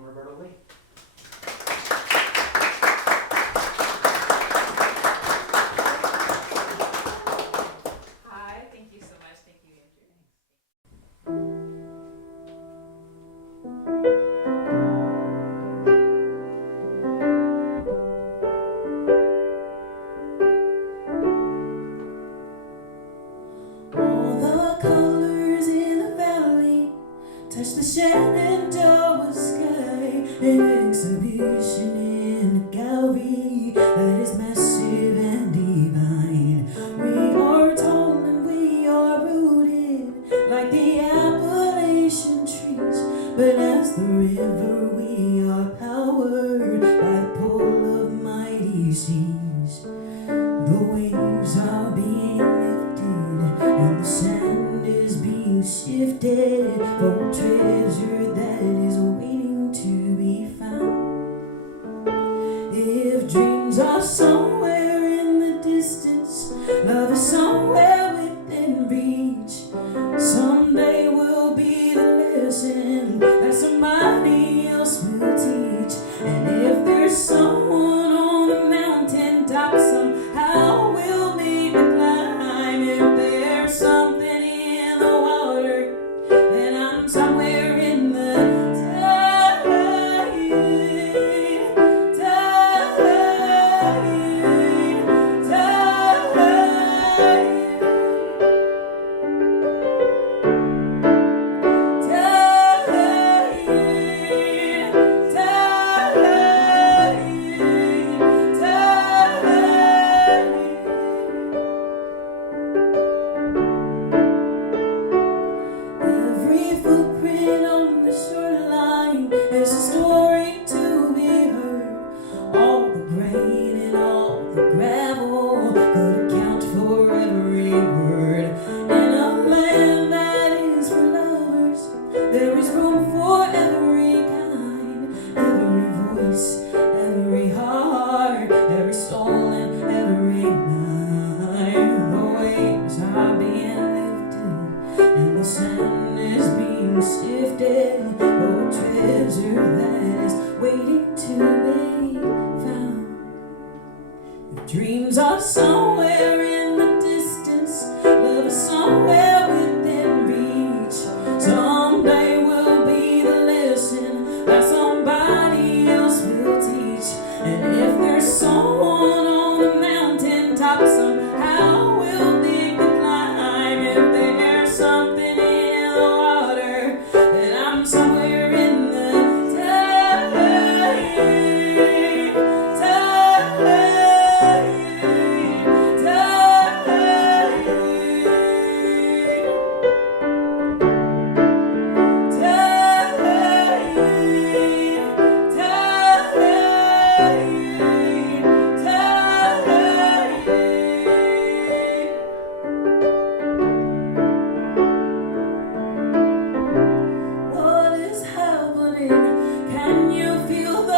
welcome Roberta Lea. Hi, thank you so much. Thank you, Andrew. All the colors in the valley touch the Shenandoah sky. An exhibition in a gallery that is massive and divine. We are tall and we are rooted like the Appalachian trees, but as the river we are powered by the pull of mighty seas. The waves are being lifted and the sand is being shifted for treasure that is waiting to be found. If dreams are somewhere in the distance, love is somewhere within reach. Someday will be the lesson that somebody else will teach. And if there's someone on the mountain top, somehow we'll make the climb. If there's something in the water, then I'm somewhere in the tide. Every footprint on the shoreline is a story to be heard. All the grain and all the gravel could account for every word. In a land that is for lovers, there is room for every kind, every voice, every heart, every soul and every mind. The waves are being lifted and the sand is being sifted for treasure that is waiting to be found. If dreams are somewhere in the distance, love is somewhere within reach. Someday will be the lesson that somebody else will teach. And if there's someone on the mountain top, somehow we'll make the climb. If there's something in the water, then I'm somewhere in the tide. What is happening? Can you feel the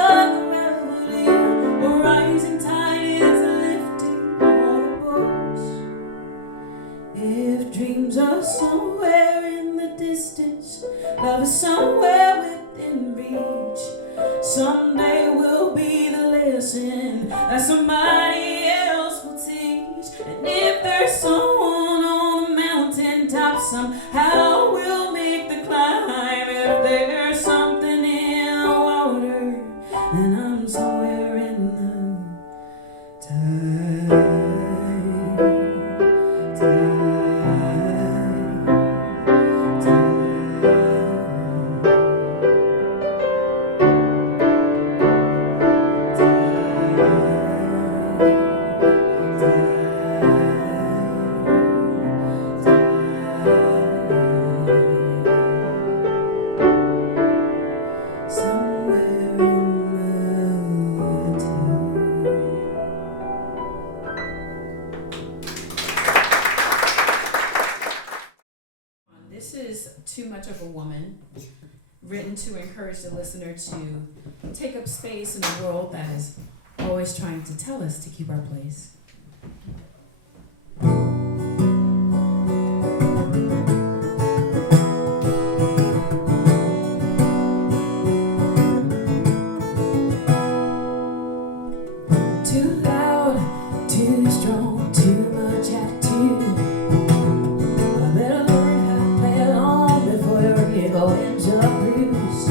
gravity? A rising tide is lifting all the boats. If dreams are somewhere in the distance, love is somewhere within reach. Someday will be the lesson that somebody else will teach. And if there's someone on the mountain top, somehow we'll make the climb. If there's something in the water, then I'm somewhere in the tide. This is Too Much of a Woman, written to encourage the listener to take up space in a world that is always trying to tell us to keep our place. ribs are bruised.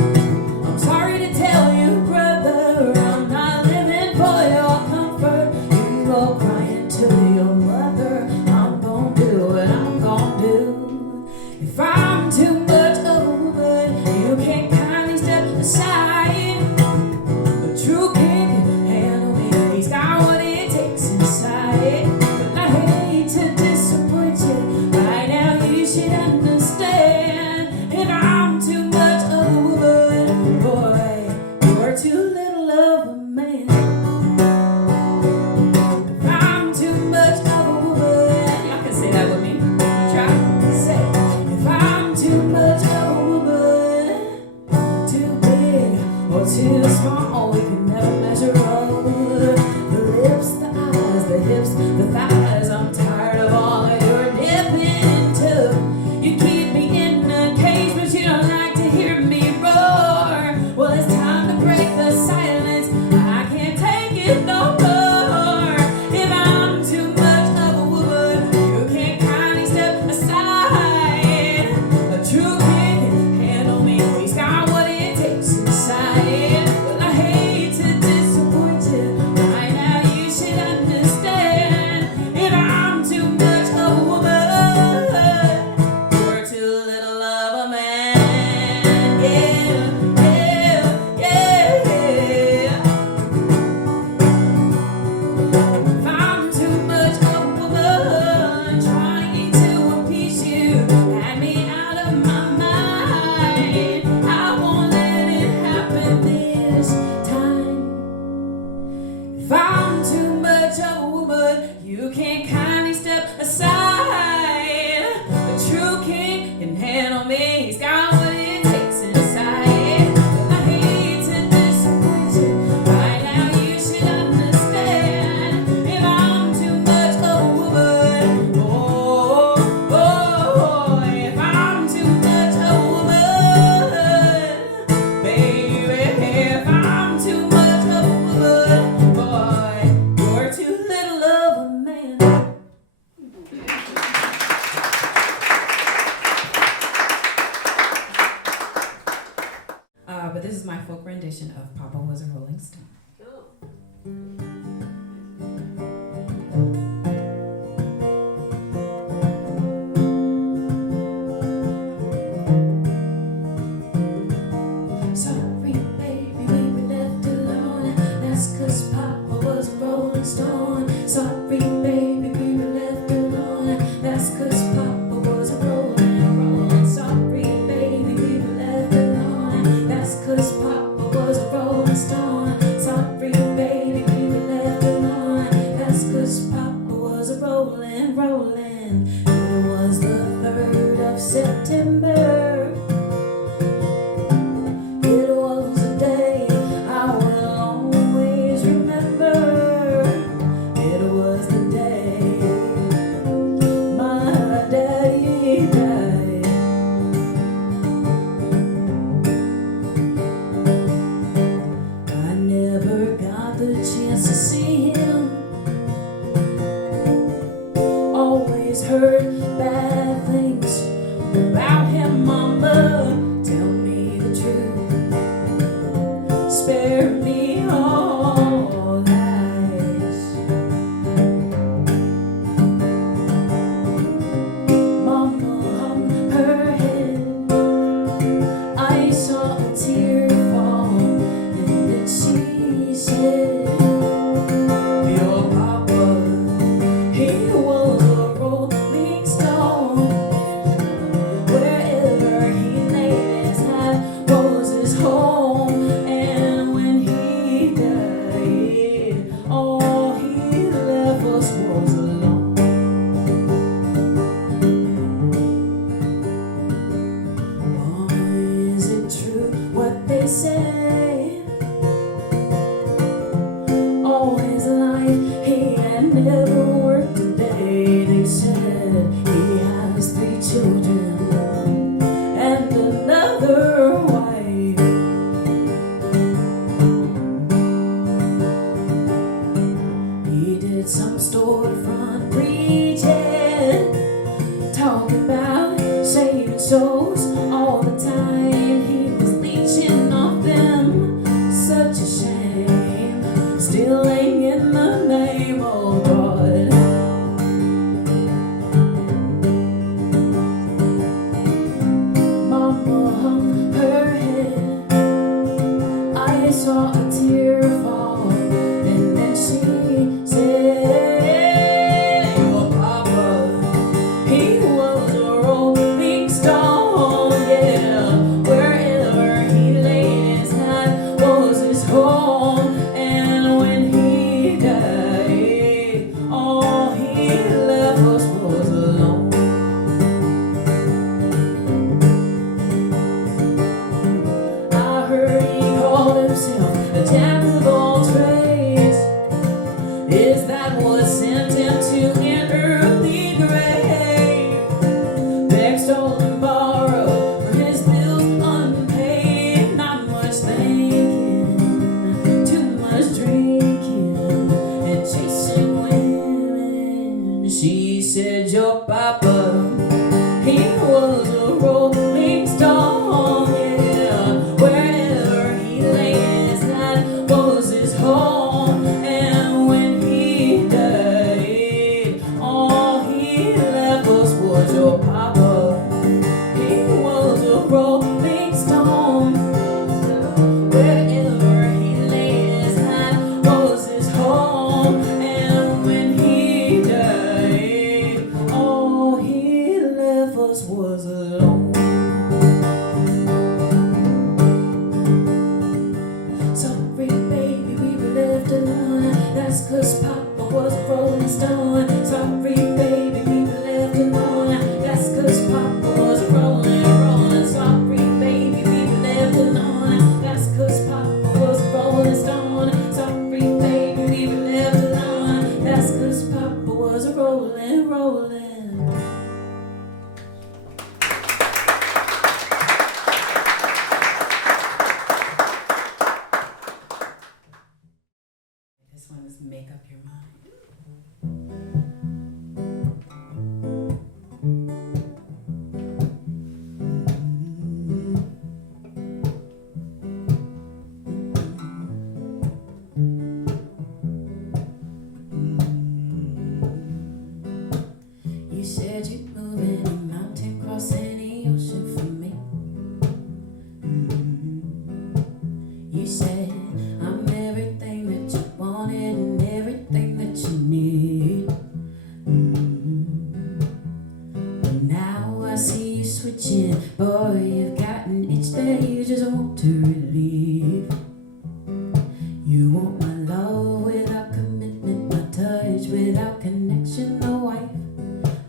I'm sorry to tell you, brother, I'm not living for your comfort. You go crying to your mother. I'm gonna do what I'm gonna do. If I'm too much of a woman, you can't kindly step aside. A true king can handle me. He's got what it takes inside. But I hate to disappoint you. Right now you should understand. If I'm too much of a woman, boy, you're too little of a man. If I'm too much of a woman, y'all can say that with me. Try to say, if I'm too much of a woman, too big or too small, we can never measure up. The lips, the eyes, the hips, the thighs, I'm tired of all of your nipping into. You keep me in a cage, but you don't like to hear me roar. Well, it's time to break the silence. I can't take it no more. If I'm too much of a woman, you can't kindly step aside. A true king can handle me. He's got what it takes inside. Well, I hate to disappoint you. Right now you should understand. If I'm too much of a woman, you're too little of a man. Yeah, yeah, yeah, yeah. If I'm too much of a woman, trying to appease you, had me out of my mind. I won't let it happen this time. If I'm too much of a woman, you can't kindly step aside. The true king can handle me. He's got what it takes inside. I hate to disappoint you. Right now you should understand. If I'm too much of a woman, oh, oh, if I'm too much of a woman, baby, if I'm too much of a woman, boy, you're too little of a man. But this is my folk rendition of Papa Was a Rolling Stone. Sorry, baby, we were left alone. That's 'cause Papa was a rolling stone. Sorry, baby, we were left alone. That's 'cause Papa was a rolling. Sorry, baby, we were left alone. That's 'cause Papa was a rolling stone. Sorry, baby, we were left alone. That's 'cause Papa was a rolling. It was the 3rd of September. It was himself a jack of all trades. Is that what sent him to an early grave? Begged, stole, and borrowed for his bills unpaid. Not much thinking, too much drinking, and chasing women. She said, your papa, he was a rolling stone, yeah. Wherever he lay his hat was his home. And when he died, all he left us was your papa. He was a rolling stone. Wherever he lay his hat was his home. And when he died, all he left us was alone. Sorry, baby, we were left alone. That's 'cause Papa was a rolling stone. Sorry, baby, we were left alone. That's 'cause Papa was a rolling. Sorry, baby, we were left alone. That's 'cause Papa was a rolling stone. Sorry, baby, we were left alone. That's 'cause Papa was a rolling. This one is Make Up Your Mind. You said you'd move any mountain, cross any ocean for me. You said I'm everything that you wanted and everything that you need. But now I see you switching. Boy, you've got an itch that you just want to relieve. You want my love without commitment, my touch without connection, the wife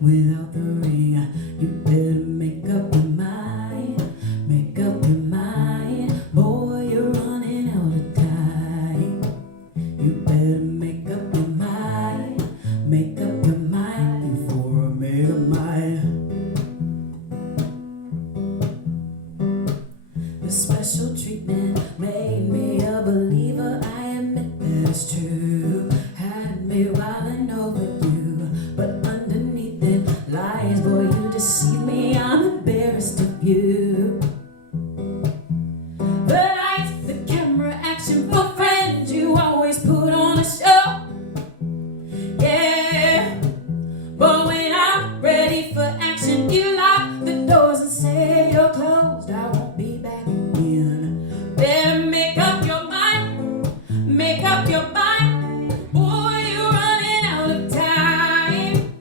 without the ring. You better make up your mind, make up your mind. Boy, you're running out of time. You better make up your mind, make up your mind before I make up mine. The special treatment made me a believer. I admit that it's true. Had me wilding over you, but underneath it lies, boy, you deceive me. I'm embarrassed of you. The lights, the camera, action for friends. You always put on a show. Yeah, but when I'm ready for action, you lock the doors and say you're closed. I won't be back again. Better make up your mind, make up your mind. Boy, you're running out of time.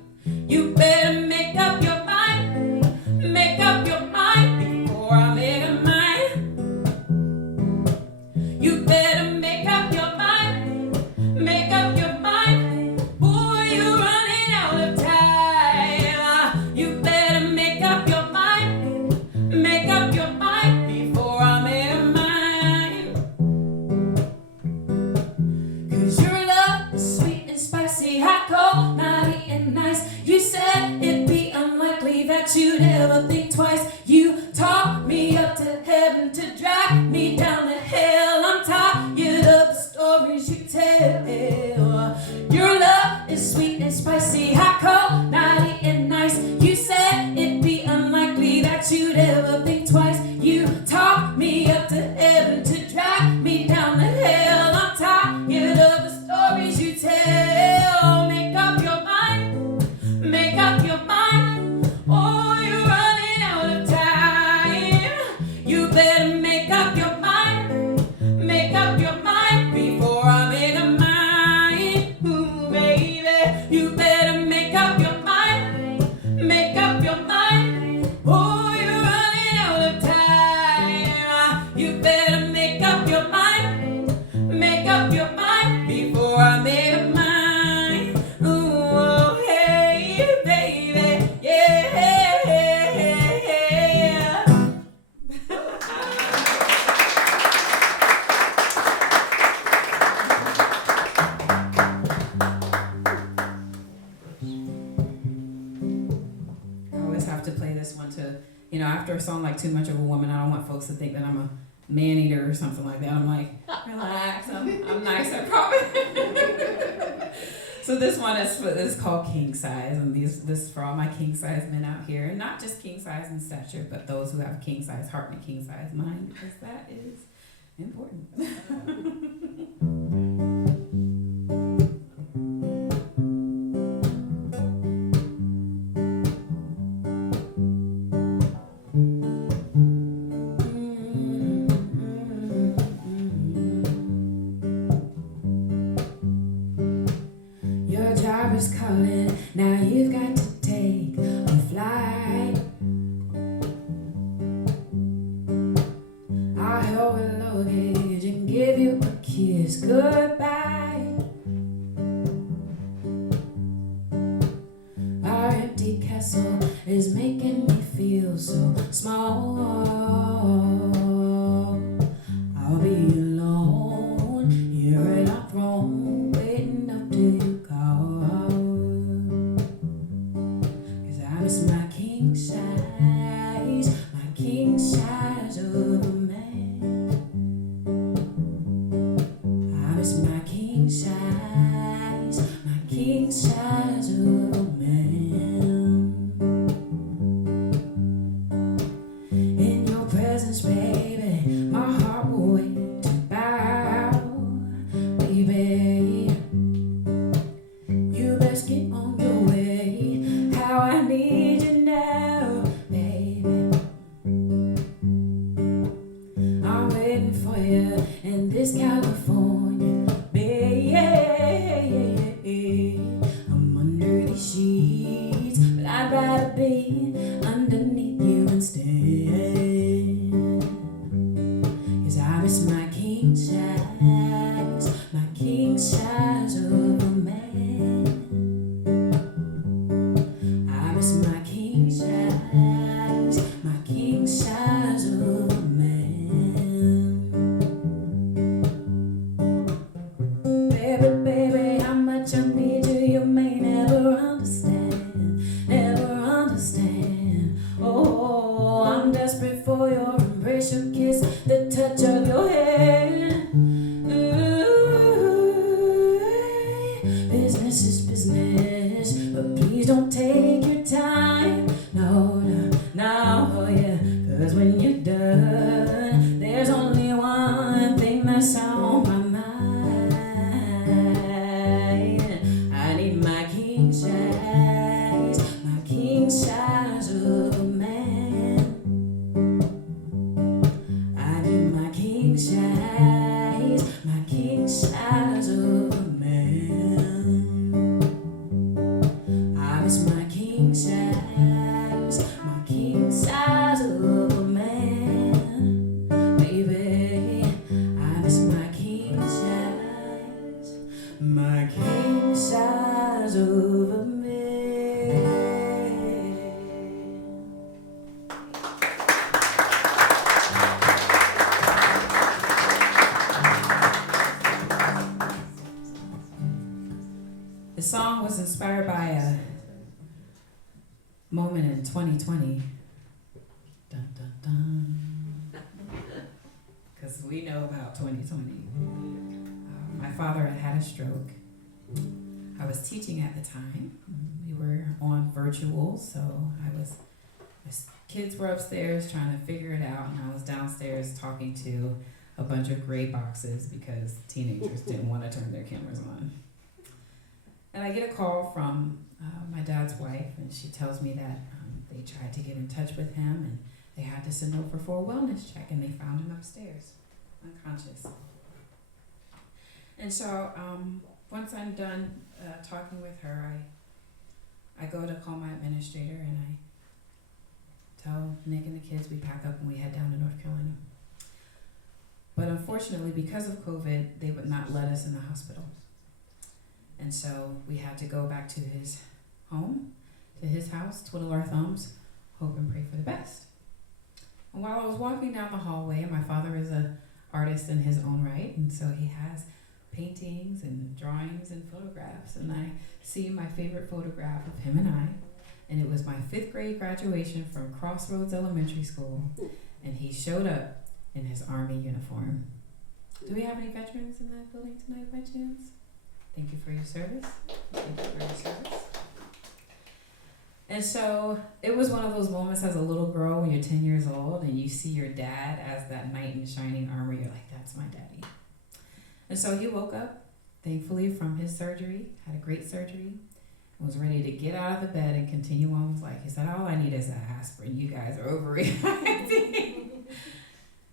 You better make up your mind, make up your mind before I make up mine. You better make up your mind, make up your mind. Boy, you're running out of time. You better make up your mind, make up your mind before I make up mine. 'Cause your love is sweet and spicy, hot, cold, naughty and nice. You said it'd be unlikely that you'd ever think twice. You talk me up to heaven to drag me down to hell. I'm tired of the stories you tell. Your love is sweet and spicy, hot, cold, naughty and nice. You said it'd be unlikely that you'd ever think twice. You talk me up to heaven to drag me down to hell. I'm tired of the stories you tell. Make up your mind, make up your mind. Oh, you're running out of time. You better make up your mind. after a song like Too Much of a Woman, I don't want folks to think that I'm a man eater or something like that. I'm like, relax, I'm nice, I promise. So this one is called King Size, and this is for all my king size men out here, and not just king size in stature, but those who have king size heart and a king size mind, because that is important. Your job is calling, now you've got to take a flight. I'll help with luggage and give you a kiss goodbye. Our empty castle is making me feel so small. I'll be alone here at our throne, waiting up till you call. 'Cause I miss my king size of a man. I miss my king size of a man. In your presence, baby, my heart will wait to bow. Baby, you best get on your way. How I need you now, baby. I'm waiting for you in this California, baby. I'm under these sheets, but I'd rather be underneath you instead. 'Cause I miss my king size of a man. I miss my king size of a man. Baby, baby, how much I need you, you may never understand. Oh, I'm desperate for your embrace, your kiss, the touch of your hand. Business is business, but please don't take your time. No, yeah. 'Cause when you're done, there's only one thing that's on my mind. I need my king size of a man. I need my king size of a man. I miss my king size of a man. Baby, I miss my king size of a man. The song was inspired by a moment in 2020. Dun, dun, dun. Because we know about 2020. My father had a stroke. I was teaching at the time. We were on virtual, so my kids were upstairs trying to figure it out, and I was downstairs talking to a bunch of gray boxes because teenagers didn't want to turn their cameras on. And I get a call from my dad's wife, and she tells me that they tried to get in touch with him, and they had to send over for a wellness check, and they found him upstairs, unconscious. And so once I'm done talking with her, I go to call my administrator, and I tell Nick and the kids we pack up and we head down to North Carolina. But unfortunately, because of COVID, they would not let us in the hospital. And so we had to go back to his home, to his house, twiddle our thumbs, hope and pray for the best. And while I was walking down the hallway, my father is an artist in his own right, and so he has paintings and drawings and photographs, and I see my favorite photograph of him and I, And it was my 5th grade graduation from Crossroads Elementary School, and he showed up in his Army uniform. Do we have any veterans in that building tonight by chance? Thank you for your service. Thank you for your service. And so it was one of those moments as a little girl when you're 10 years old and you see your dad as that knight in shining armor. You're like, that's my daddy. And so he woke up, thankfully, from his surgery, had a great surgery, was ready to get out of the bed and continue on with life. He said, all I need is an aspirin. You guys are overreacting.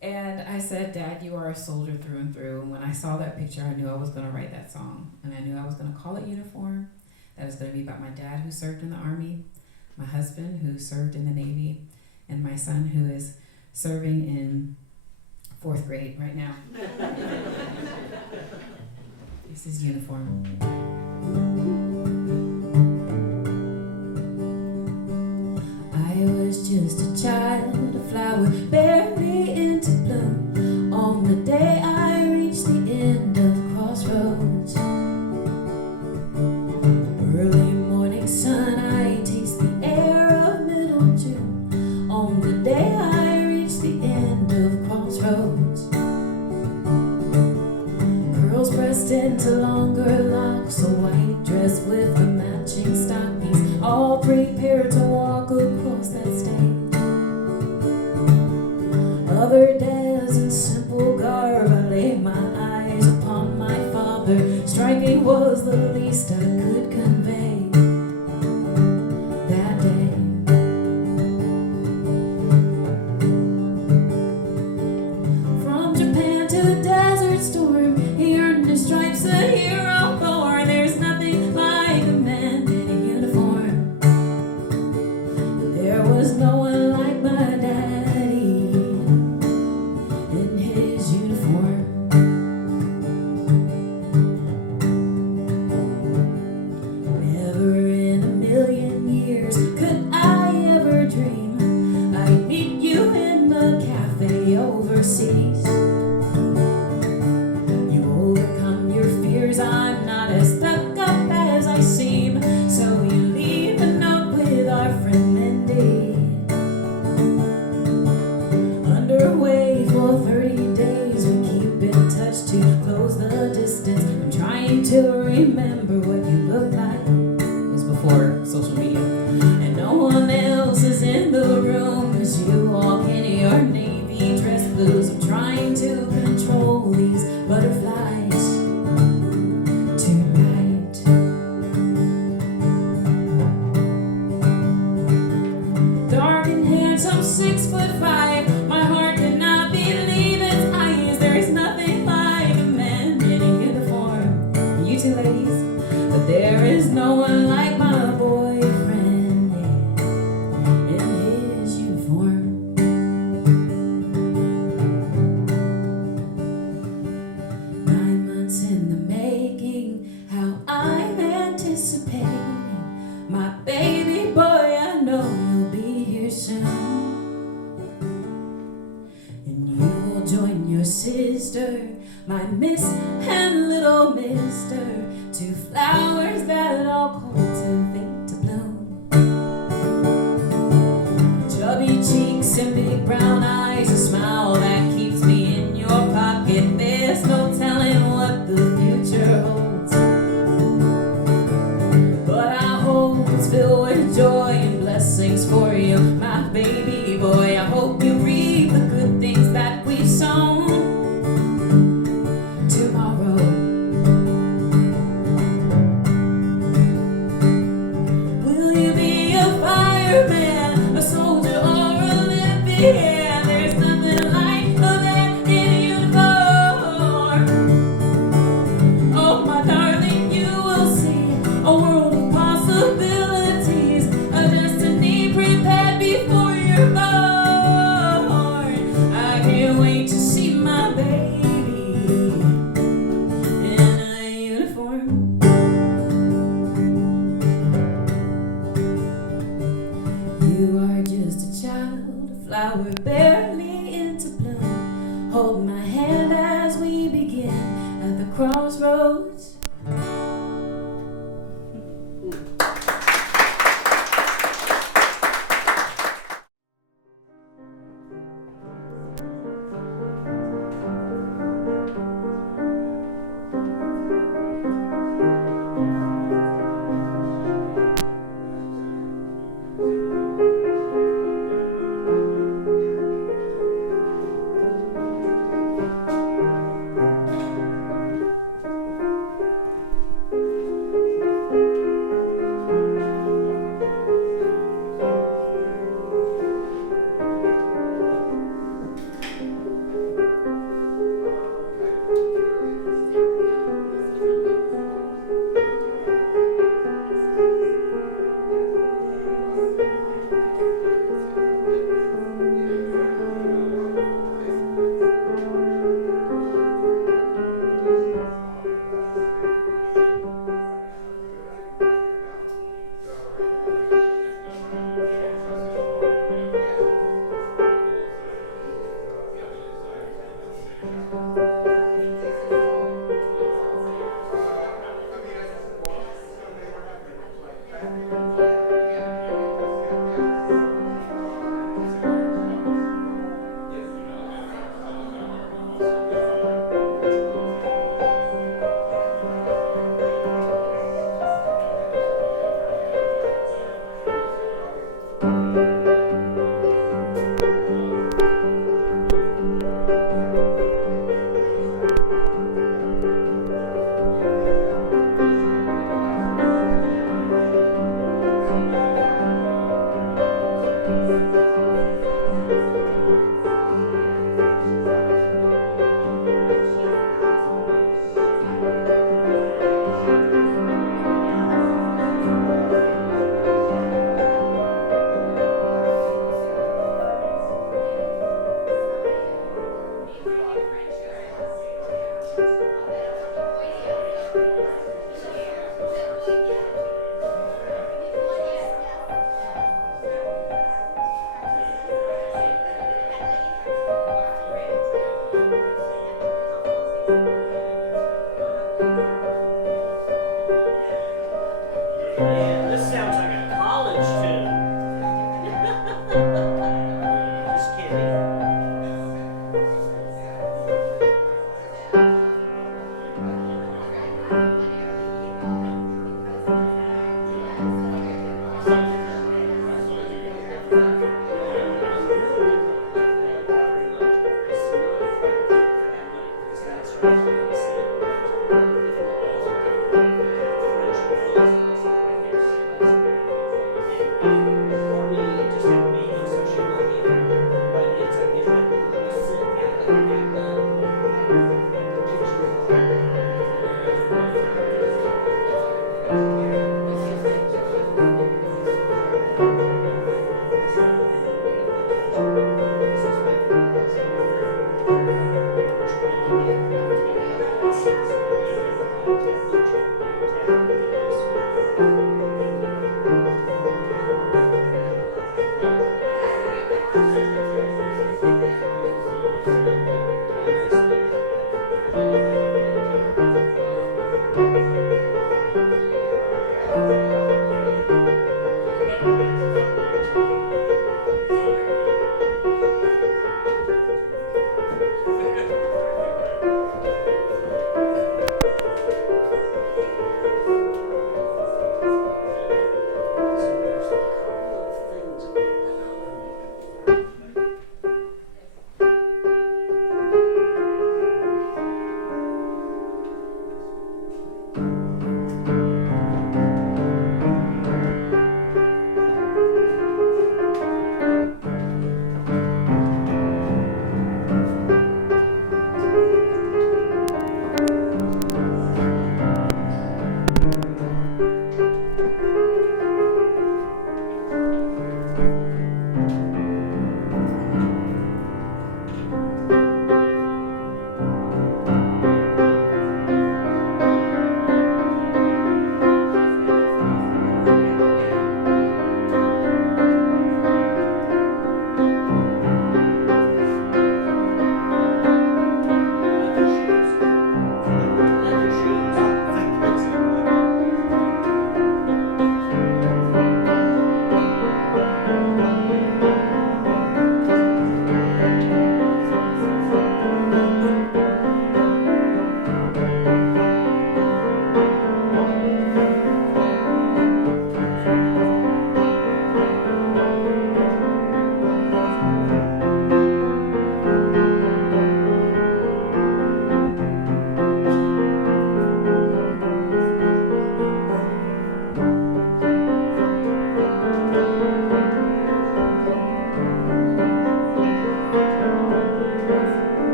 And I said, Dad, you are a soldier through and through. And when I saw that picture, I knew I was going to write that song. And I knew I was going to call it Uniform. That was going to be about my dad who served in the Army, my husband who served in the Navy, and my son who is serving in 4th grade right now. This is Uniform. I was just a child, a flower barely into bloom. On the day I reached the end of the crossroads, early morning sun, I taste the air of middle June. On the day I reached the end of the crossroads, girls pressed into longer locks, a white dress with the matching stockings, all prepared to walk across that stage. Other days in simple garb, I laid my eyes upon my father. Striking was the least I could convey that day. From Japan to Desert Storm, he earned his stripes, a hero born. There's nothing like a man in a uniform. There was no one like my daddy in his uniform. Never in a million years could I ever dream I'd meet you in the cafe overseas. You overcome your fears, I'm not as stuck up as I seem. So you leave a note with our friend Mindy. Underway for 30 days, we keep in touch to close the distance. I'm trying to remember what you look like. It was before social media. And no one else is in the room, 'cause you walk in your navy dress blues. I'm trying to control these butterflies tonight. Dark and handsome, 6'5". My heart could not believe its eyes. There is nothing like a man in a uniform. And you two ladies, but there is no one like my boyfriend in his uniform. 9 months in the making, how I'm anticipating my baby boy. I know you'll be here soon, and you will join your sister, my miss and little mister, two flowers that all cultivate to bloom. Chubby cheeks and big brown eyes, a smile that keeps me in your pocket. There's no telling what the future holds, but I hope it's filled with joy and blessings for you, my baby boy. I hope you reap the good things that we've sown tomorrow. Will you be a fireman, a soldier, or a Olympian? There's nothing like a man in a uniform. Oh, my darling, you will see a world of possibilities, a destiny prepared before you're born. I can't wait to see my baby in a uniform. You are just a child, a flower barely into bloom. Hold my hand as we begin at the crossroads. Yeah, this sounds like a college tune. Just kidding.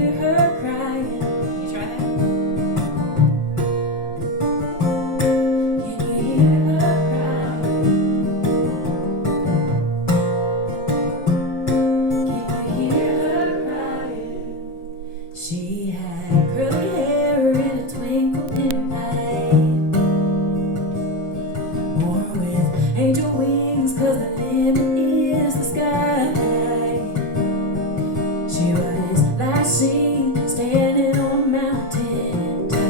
hear her crying? Can you try that? Can you hear her crying? Can you hear her crying? She had curly hair in a twinkling light, born with angel wings, 'cause the limit is the sky. She was lashing, standing on a mountain top,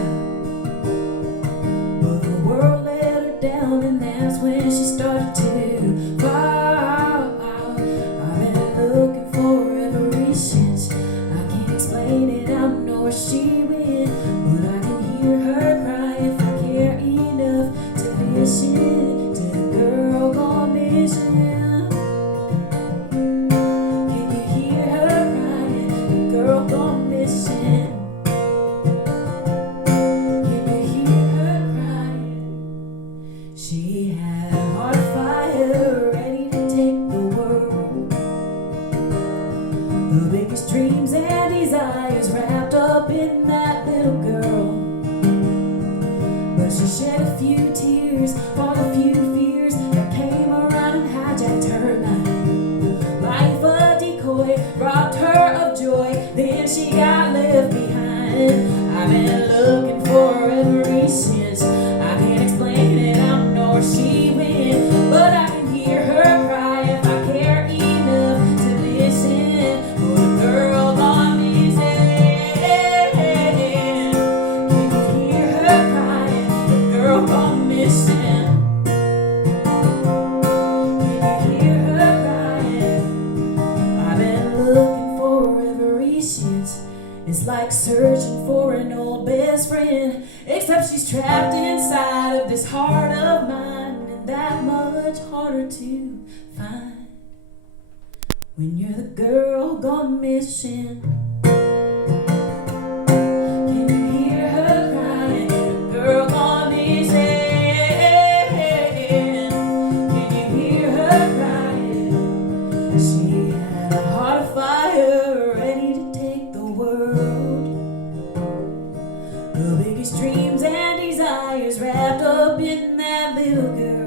but the world let her down, and that's when she started to fall. I've been looking for every since. I can't explain it, I don't know where she went, but I can hear her cry if I care enough to listen to the girl gone missing. Can you hear her crying? The girl gone missing. Can you hear her crying? She had a heart of fire, ready to take the world. The biggest dreams and desires wrapped up in that little girl. But she shed a few tears for the few fears that came around and hijacked her mind. Life a decoy robbed her of joy, then she got left behind. I've been looking for every since. I can't explain it, I don't know where she went, but I can hear her cry if I care enough to listen for the girl gone missing. Can you hear her crying? The girl gone missing. Can you hear her crying? I've been looking for every since. It's like searching for an old best friend, except she's trapped inside of this heart of mine, and that much harder to find when you're the girl gone missing. Can you hear her crying? The girl gone missing. Can you hear her crying? She had a heart of fire, ready to take the world. The biggest dreams and desires wrapped up in that little girl.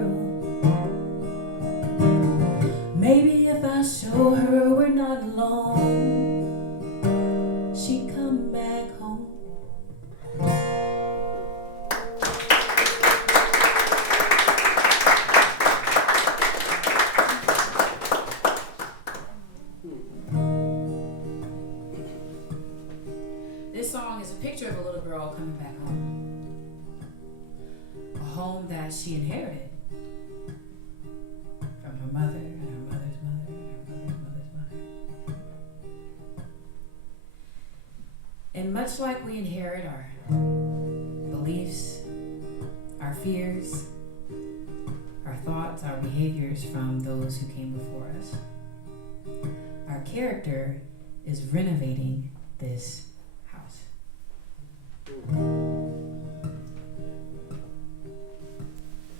Maybe if I show her we're not alone, she'd come back home. This song is a picture of a little girl coming back home. A home that she inherited from her mother and her mother's mother and her mother's mother's mother. And much like we inherit our beliefs, our fears, our thoughts, our behaviors from those who came before us, our character is renovating this house.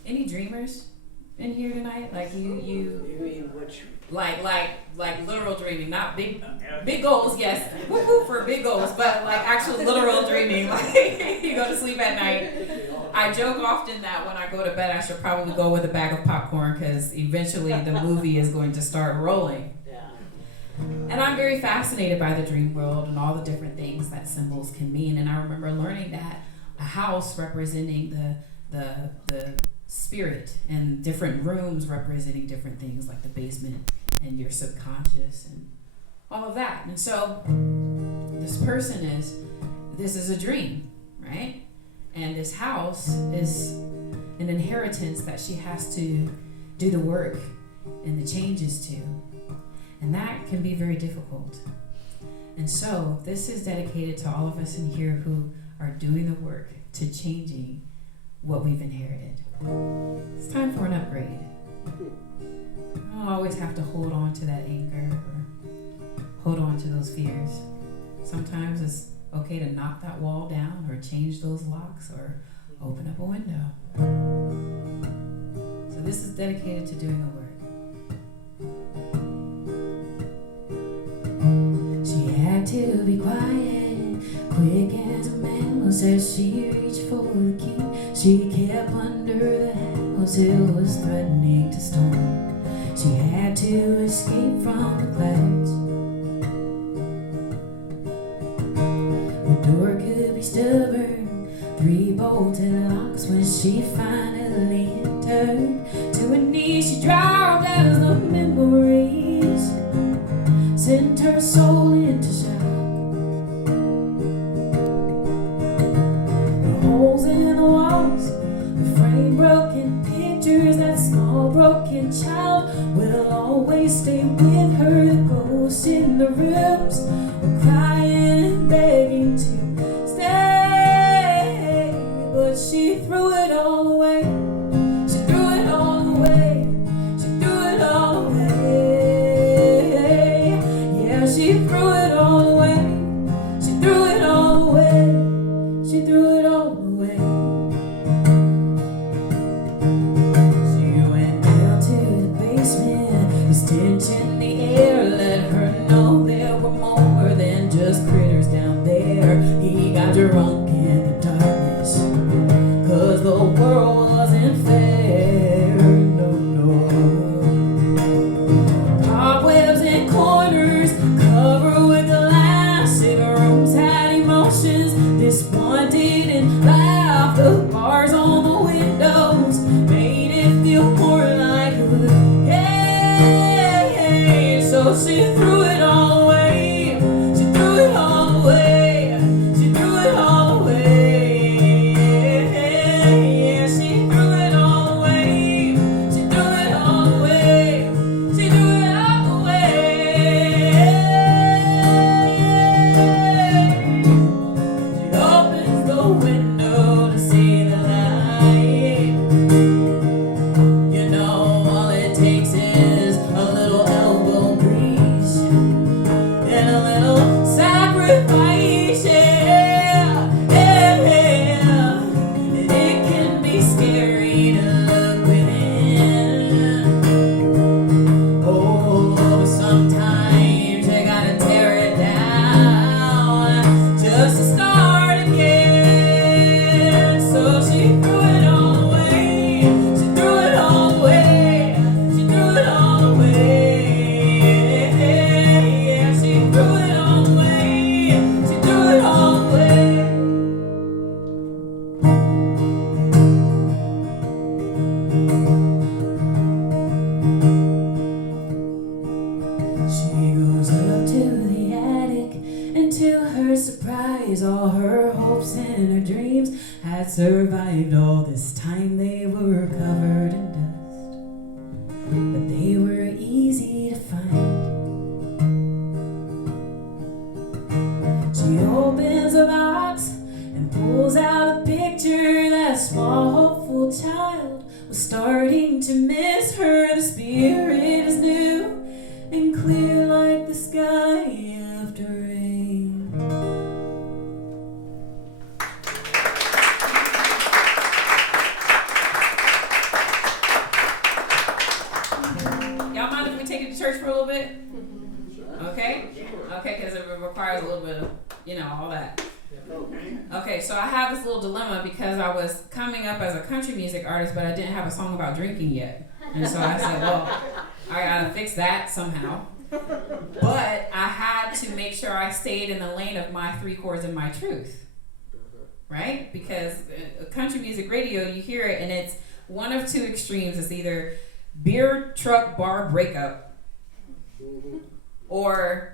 Any dreamers in here tonight? Like you You mean which? like literal dreaming, not big goals, yes. Woo-hoo for big goals, but like actual literal dreaming. Like you go to sleep at night. I joke often that when I go to bed, I should probably go with a bag of popcorn because eventually the movie is going to start rolling. Yeah. And I'm very fascinated by the dream world and all the different things that symbols can mean. And I remember learning that a house representing the spirit and different rooms representing different things like the basement and your subconscious and all of that. And so this is a dream, right? And this house is an inheritance that she has to do the work and the changes to. And that can be very difficult. And so this is dedicated to all of us in here who are doing the work to changing what we've inherited. It's time for an upgrade. I don't always have to hold on to that anger or hold on to those fears. Sometimes it's okay to knock that wall down or change those locks or open up a window. So this is dedicated to doing the work. She had to be quiet Quick as a mouse as she reached for the key, she kept under the house, it was threatening to storm. She had to escape from the clouds. The door could be stubborn, 3 bolted locks. When she finally entered, to her knees she dropped as the memories sent her soul into shock. Holes in the walls, the frame broken pictures, that small broken child will always stay with her. The ghosts in the rooms were crying and begging to stay, but she threw it all away. She threw it all away. She threw it all away. Yeah, she threw it all away. She threw it all away. She threw it all away. She went down to the basement. The stench in the air let her know there were more than just critters down there. He got drunk in the darkness, 'cause the world wasn't fair. No, no. Cobwebs in corners covered with glass. Cigarette rooms had emotions. This one didn't laugh. The bars on the windows made it feel more like a yeah. So she threw it all away. She threw it all away. She threw it all away. Yeah, she threw it all away. She threw it all away. She threw it all away. She opens the window to see the light. You know, all it takes is a little elbow grease and a little sacrifice, yeah, yeah. And it can be scary to look within. Oh, but sometimes you gotta tear it down just to start again. So she threw it all away. She threw it all away. She threw it all away. Yeah, she threw it all away. She threw it all away. She goes up to the attic, and to her surprise, all her hopes and her dreams had survived all this time. They were covered in dust, but they were easy to find. She opens a box and pulls out a picture. That small hopeful child was starting to miss her. The spirit is new and clear like the sky after rain. Y'all mind if we take it to church for a little bit? Okay? Okay, because it requires a little bit of, all that. Okay, so I have this little dilemma because I was coming up as a country music artist, but I didn't have a song about drinking yet. And so I said, well, I gotta fix that somehow. But I had to make sure I stayed in the lane of my 3 chords and my truth. Right? Because country music radio, you hear it and it's one of 2 extremes. It's either beer truck bar breakup or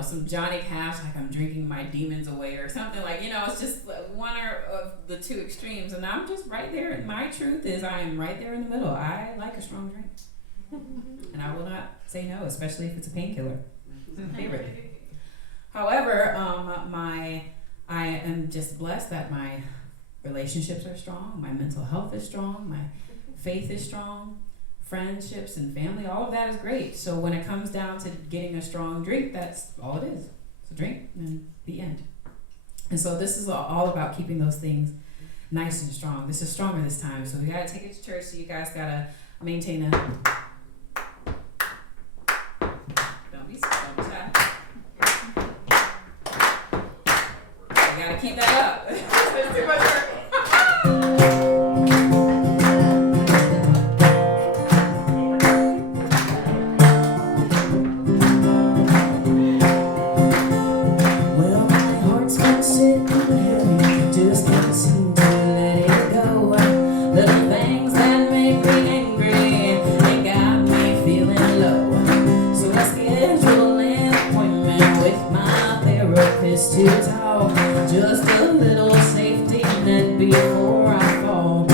some Johnny Cash, like I'm drinking my demons away or something, like, it's just one of the 2 extremes. And I'm just right there. And my truth is I am right there in the middle. I like a strong drink. And I will not say no, especially if it's a painkiller. It's my favorite. However, I am just blessed that my relationships are strong, my mental health is strong, my faith is strong, friendships and family, all of that is great. So when it comes down to getting a strong drink, that's all it is. It's a drink and the end. And so this is all about keeping those things nice and strong. This is stronger this time, so we gotta take it to church. So you guys gotta maintain a. Don't be so shy. You gotta keep that up. It's too much work. Well, my heart's been sitting heavy, just can't seem to let it go. Little things that make me angry and got me feeling low. So I schedule an appointment with my therapist to talk. Just a little safety net before I fall.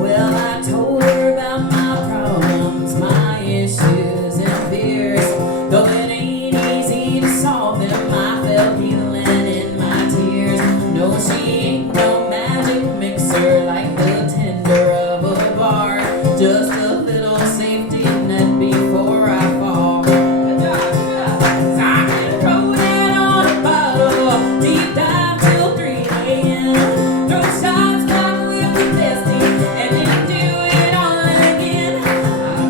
Well, I told her about my problems, my issues and fears. Though it ain't easy to solve them, I felt healing in my tears. No, she ain't no magic mixer like the tender of a bar. Just a little safety net before I fall. Good job, good job. So I can throw it on a bottle, deep dive till 3 a.m. Throw shots back with the bestie, and then do it all again. I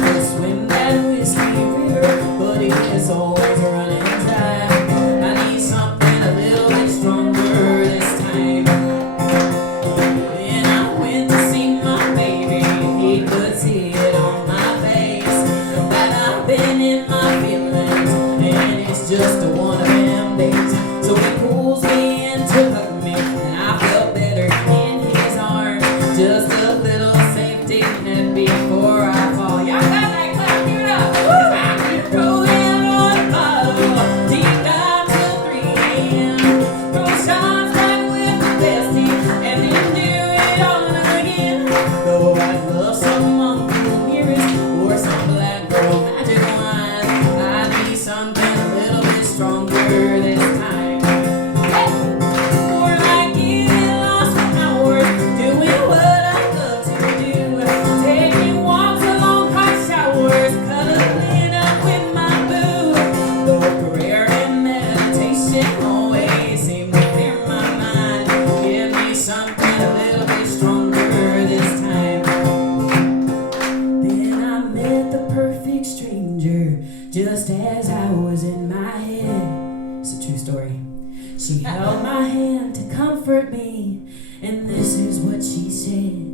could swim that whiskey river, but it is always running dry. I need something a little bit stronger this time. Then I went to see my baby. He could see it on my face that I've been in my feelings, and it's just a one of them days. So he pulls me in to hug me, and I felt better in his arms. Just a little safety net before I fall. Y'all got that clap, give it up. 'Cause I can throw it on a bottle, deep dive till 3 a.m. Throw shots back with the bestie, and then do it all again. Though I'd love some Uncle Nearest or some black girl magic wine, I need something a little bit stronger this time. Or I get lost for hours doing what I love to do, taking walks along hot showers, cuddling up with my boo. Though prayer and meditation always seem to clear my mind, give me something a little bit stronger this time. Then I met the perfect stranger, just as I was in my head. It's a true story. She held my hand to comfort me, and this is what she said.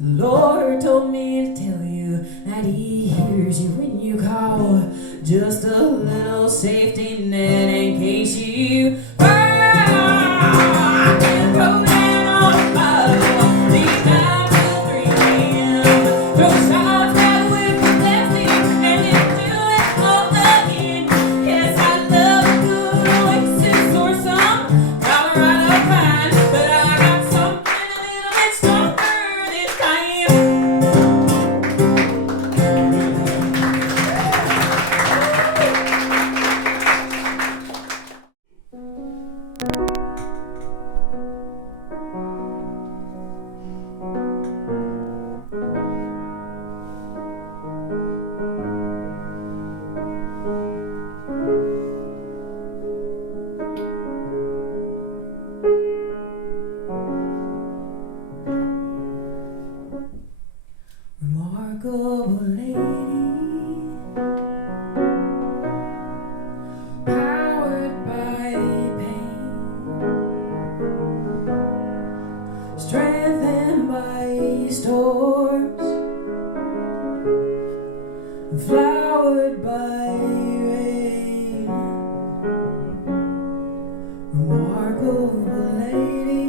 The Lord told me to tell you that He hears you when you call. Just a little safety net in case you fall. I can throw that on a bottle, deep dive till 3 a.m. Throw shots back with the bestie, and then do it all again. Yes, I love a good oasis or some Colorado pine, but I got something a little bit stronger this time. Remarkable lady, powered by pain, strengthened by storms, flowered by rain. Remarkable lady,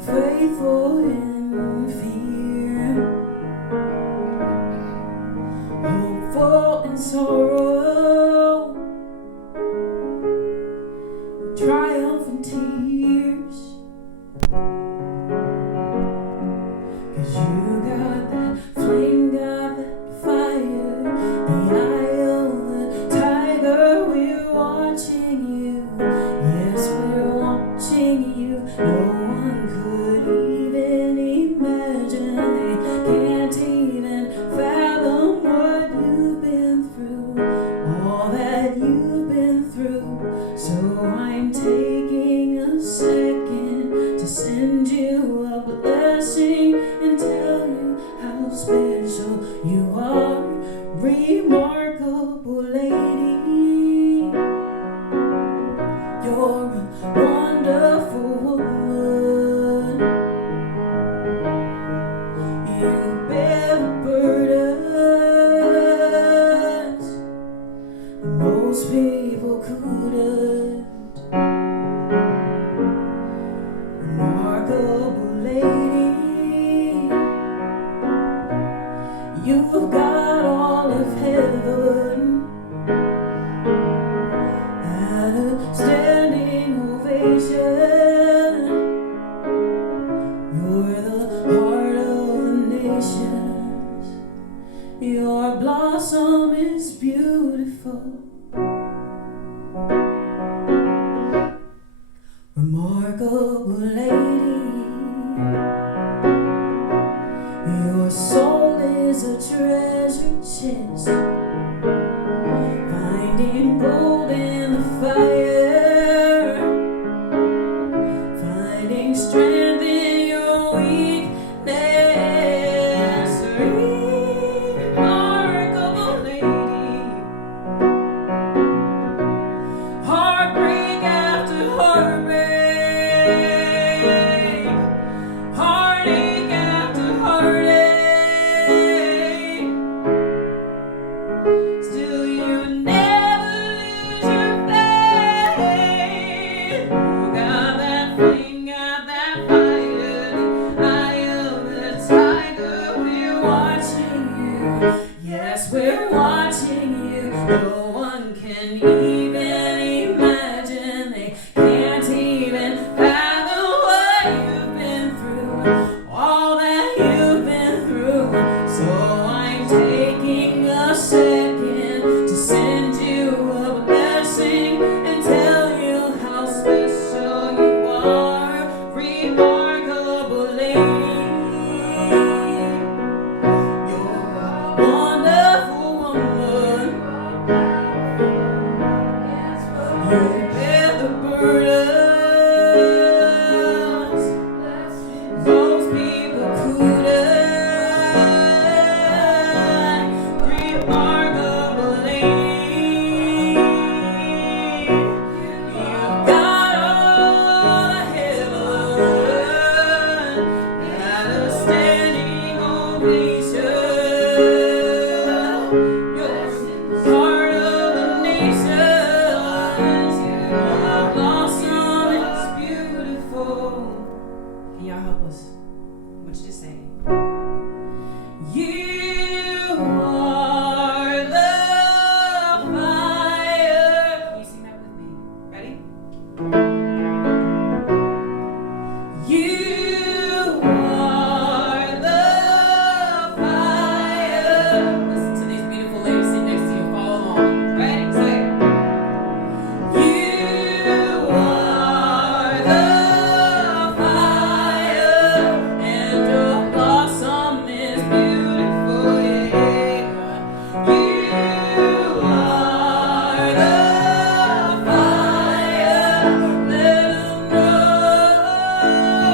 faithful in fear, hopeful in sorrow, triumph in tears. 'Cause you got that flame, got that fire, the eye of the tiger, we're watching you. most people couldn't. Remarkable lady, you've got all of heaven and a standing ovation. You're the heart of the nations. Your blossom is beautiful. Remarkable lady, your soul is a treasure chest, finding gold in the fire, finding strength in your weakness. Remarkable lady, heartbreak after heartbreak, heartache after heartache, still you never lose your faith. You got that flame, got that fire, the eye of the tiger. We're watching you, yes, we're watching you. No one can even imagine, they can't even fathom what you've been through, all that you've been through. So I'm taking a second to send you a blessing and tell you how special you are, remarkable lady. You're a wonderful woman. You bear the burdens most people couldn't. Remarkable lady, you've got all the heaven and a standing ovation. You're part of the nations. Your blossom is beautiful. Can y'all help us? What you say? You are the fire. Can you sing that with me? Ready? You are the fire. Listen to these beautiful ladies sitting next to you. Follow along. Ready? Say it. You are the fire, and your blossom is beautiful, yeah. You are the fire, let them know.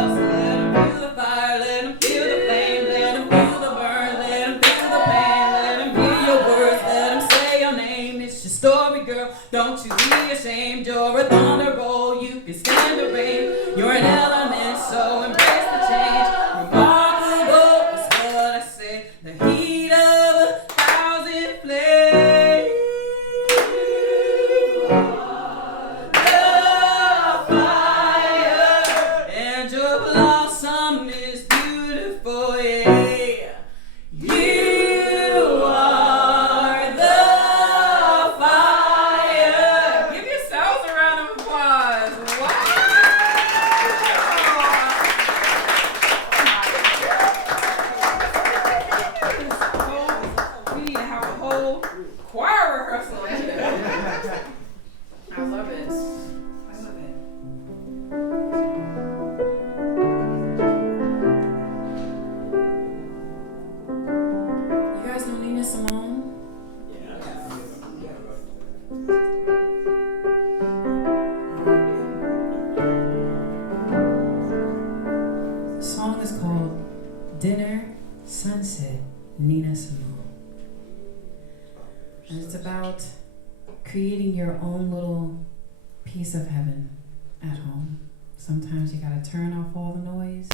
So let them feel the fire, let them feel the flame, let them feel the burn, let them feel the pain, let them hear your words, let them say your name. It's your story, girl, don't you be ashamed. You're a thunderbolt, you can stand the rain. You're an element, so embrace the change. Remarkable is what I say, the heat of 1,000 flames. The fire, and your blossom is beautiful, yeah. You are the fire. Give yourselves a round of applause. Wow. We need to have a whole choir rehearsal. I love it. I love it. You guys know Nina Simone? The song is called Dinner, Sunset, Nina Simone. And it's about creating your own little piece of heaven at home. Sometimes you gotta turn off all the noise,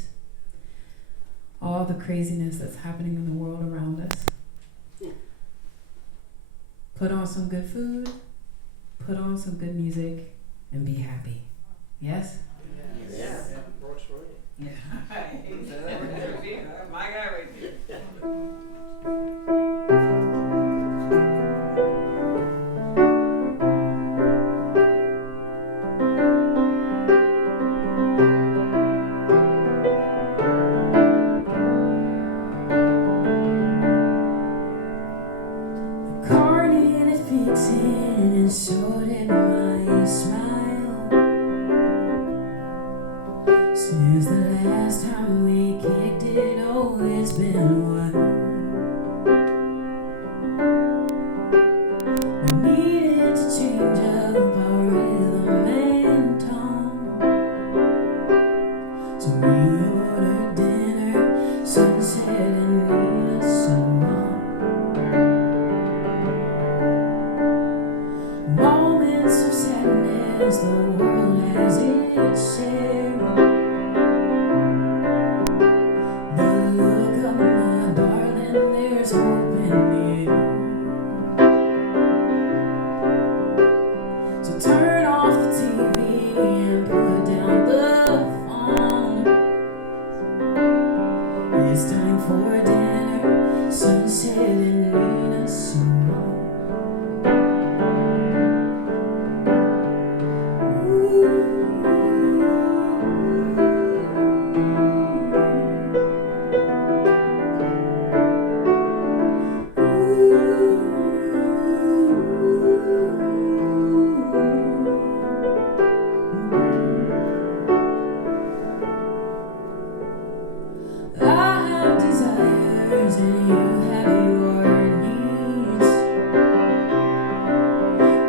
all the craziness that's happening in the world around us. Put on some good food put on some good music, and be happy. Yes? Yeah. Yeah. My guy right there. Card in it fixing and showed it my smile. Since the last time we kicked it, oh, it's been a while. We needed to change up our rhythm and tone, so we ordered dinner, sunset and Nina Simone. Moments of sadness, the world has its share. But look up, my darling, there's hope in it. So turn off the TV and put down the phone. It's time for dinner, sunset and Nina Simone. I have desires and you have your needs.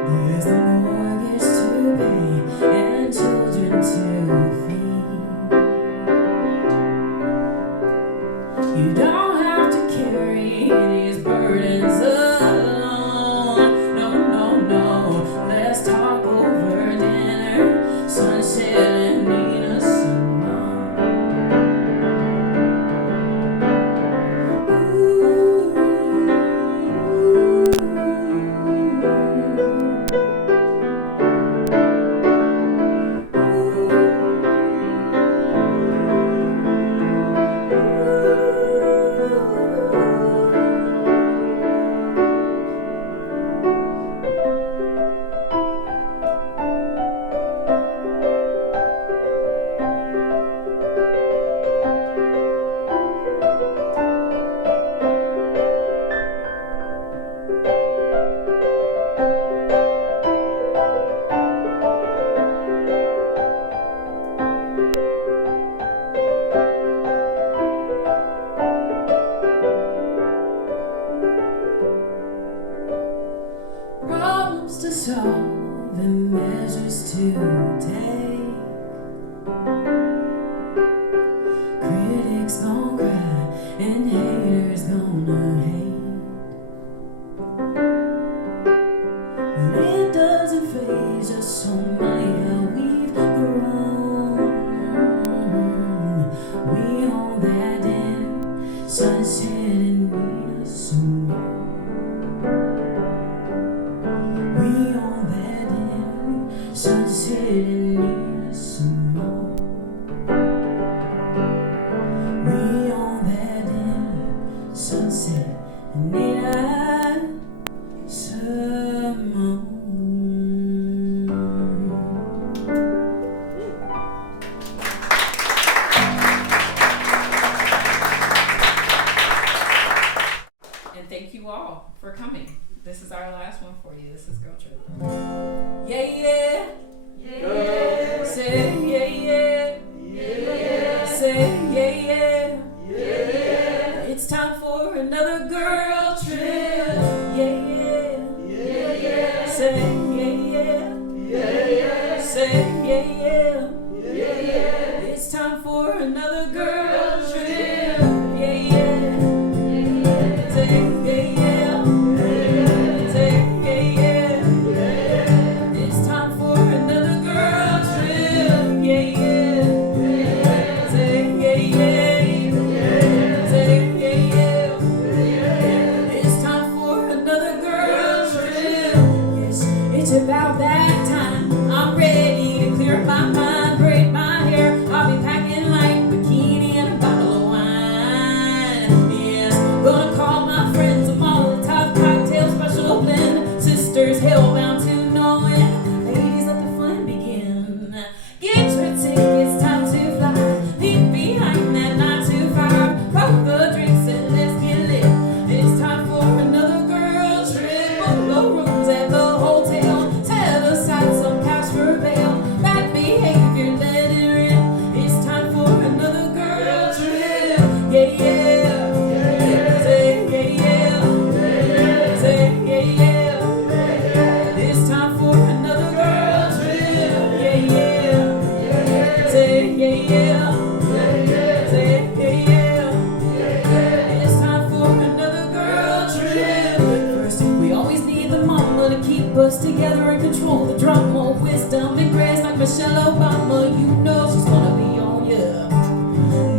There's the mortgage to pay and children to feed. You don't have to carry these burdens alone. No, no, no. Let's talk over dinner, sunset and Nina Simone. Problems to solve and measures to take. Critics gon' cry and haters gonna hate. It doesn't faze us, so my how we've grown. We own that dinner, sunset and Nina Simone. We own that dinner, sunset and Nina Simone. We own that dinner, sunset and Nina Simone. And thank you all for coming. This is our last one for you. This is Girl Trip. Yeah, yeah. Yeah. Say yeah, yeah. Yeah. Say yeah, yeah. Yeah. It's time for another girl trip. Yeah, yeah. Yeah. Say yeah, yeah. Yeah. Say yeah, yeah. Yeah. It's time for another girl trip. Yeah, yeah. Say yeah, yeah. Say yeah, yeah. It's time for another girl trip. Yeah, yeah. Say yeah, yeah. Say yeah, yeah. It's time for another girl trip. Yes, it's about that time. I'm ready to clear my mind, braid my hair. I'll be packing light, bikini and a bottle of wine. Yes, gonna call my friends, a Molotov cocktail special blend. Sisters hellbound to know it. Ladies, let the fun begin. Get your tickets, time to fly. Leave behind that 9 to 5. Pop the drinks and let's get lit. It's time for another girl trip. Book the rooms at the hotel. Set aside some cash for bail. Bad behavior, let it rip. It's time for another girl trip. Yeah, yeah. Say yeah, yeah. Say yeah, yeah. It's time for another girl trip. Yeah, yeah. Say yeah, yeah. Say yeah, yeah. It's time for another girl trip. First, we always need the mama to keep us together and control the drama. Wisdom and grace like Michelle Obama. You know she's gonna be on ya.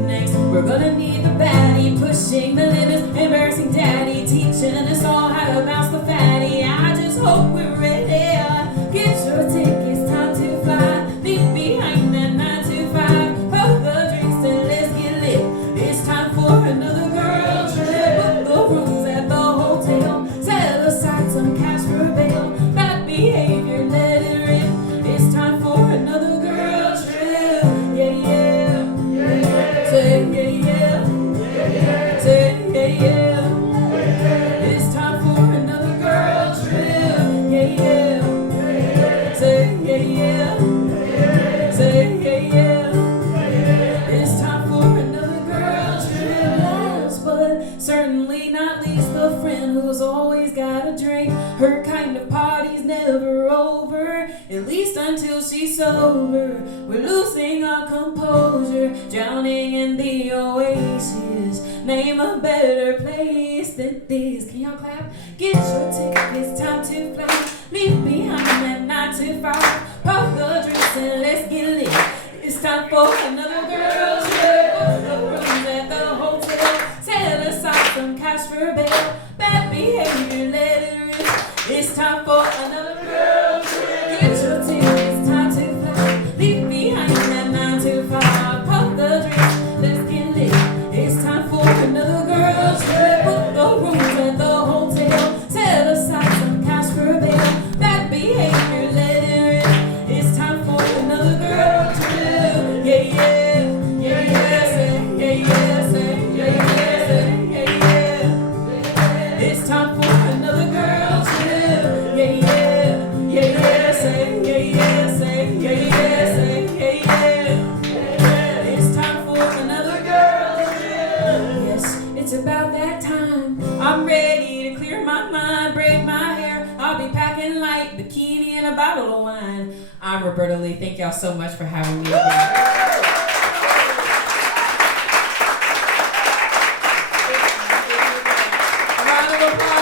Next, we're gonna need the baddie pushing the limits, embarrassing daddy teaching us all how to bounce the fatty. I just hope we're ready. Get your tickets, time to fly. Leave behind that 9 to 5. Pop the drinks and let's get lit. It's time for another girl trip. Book the rooms at the hotel. Set aside some cash for bail. Bad behavior, let it rip. It's time for another girl trip. Yeah, yeah. Say yeah, yeah. Say yeah, yeah. It's time for another girl trip. Yeah, yeah. Say yeah, yeah. Say yeah, yeah. It's time for another girl trip. Last but certainly not least, the friend who's always got a drink. Her kind of party's never over, at least until she's sober. We're losing our composure, drowning in the oasis. Name a better place than this. Can y'all clap? Get your tickets, time to fly. Leave behind that 9 to 5. Pop the drinks and let's get lit. It's time for another girl trip. Book the rooms at the hotel. Set aside some cash for bail. Bad behavior, let it rip. It's time for another girl trip. Get your tickets, time to fly. Leave behind that 9 to 5. Pop the drinks, let's get lit. It's time for another girl trip. Book the rooms at the hotel. Set aside some cash for bail. Bad behavior, let it rip. It's time for another girl trip. Yeah, yeah. Yeah, yeah. Say yeah, yeah. Say yeah, yeah. Say yeah, yeah. It's time for another girl trip. Yeah, yeah. Yeah, yeah. Say yeah, yeah. Say yeah, yeah. Say yeah, yeah. It's time for another girl trip. Yes, it's about that time. I'm ready to clear my mind, braid my hair. I'll be packing light, bikini and a bottle of wine. I'm Roberta Lea. Thank y'all so much for having me again. A round of applause.